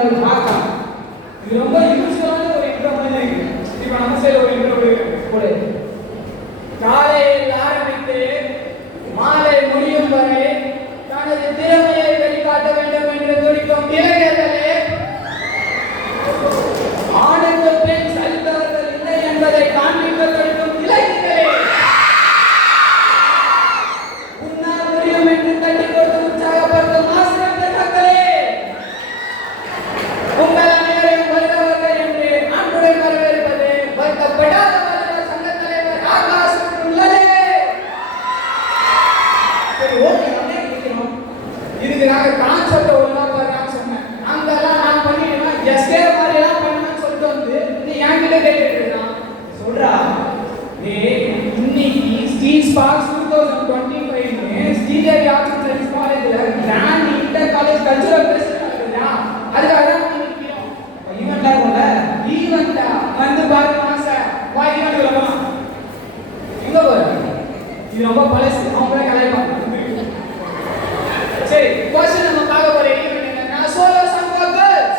உங்கள் காக்கா. இது ரொம்ப யூஸ்ஃபுல்லான ஒரு இன்ட்ரோ மாதிரி இருக்கு. இப்போ நம்ம சைடு ஒரு இன்ட்ரோ போடு. காலையில் ஆரம்பித்து மாலை முடியும் வரை தனது திறமையை வெளிக்காட்ட வேண்டும் என்று துடிக்கும் இளைஞர்களே, ஆணுக்கு பெண் சலித்தவர்கள் இல்லை என்பதை காண்பிக்க துடிக்கும் இளைஞர்களே, உன்னால் முடியும் என்று தட்டி கொடுத்து உற்சாகப்படுத்தும் ஆசிரியர் பெருமக்களே, உங்கள் அனைவரையும் வருகிறவர்கள் என்று அன்புடன் வரவேற்பது வருத்தப்படாத சங்க தலைவர் ஆகாஷ் உள்ளதே. இதுக்கு நாங்க கான்செப்ட் ஒழுங்கா பாருன்னு சொன்னேன். அங்கெல்லாம் நான் பண்ணிடுவேன், எஸ்கே மாதிரி எல்லாம் பண்ணுன்னு சொல்லிட்டு வந்து நீ என்கிட்ட கேட்டுட்டு இருக்கான். சொல்றா இன்னைக்கு steel sparks 2025 Sridevi arts and science காலேஜ்ல grand inter college cultural festival நடக்குதா? அதுக்காக தான் வந்து நிக்கிறோம். ஈவென்ட்டா இருக்கும்ல, ஈவென்ட்டா வந்து பாரு மாசா வா ஈவென்ட் வரலாம். எங்க போற? இது ரொம்ப பழசு, அவங்களே கலாய்ப்பாங்க. சரி, क्वेश्चन நம்ம பார்க்க போற ஈவென்ட் என்னன்னா சோலோ சாங் ஃபார் गर्ल्स.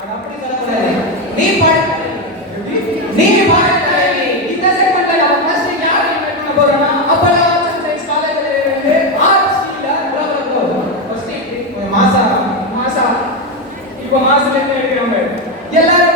அது அப்படி சொல்லக்கூடாது. நீ பாடு, இந்த செக்மெண்ட்ல நம்ம ஃபர்ஸ்ட் யார் இன்வைட் பண்ண போறோம்னா அப்போலோ ஆர்ட்ஸ் அண்ட் சயின்ஸ் காலேஜ்ல இருந்து ஆர்ட்ஸ்ல உலகம் ஃபர்ஸ்ட் மாசா இப்போ மாசத்துல இருந்து எடுக்கிறோம். எல்லாரும்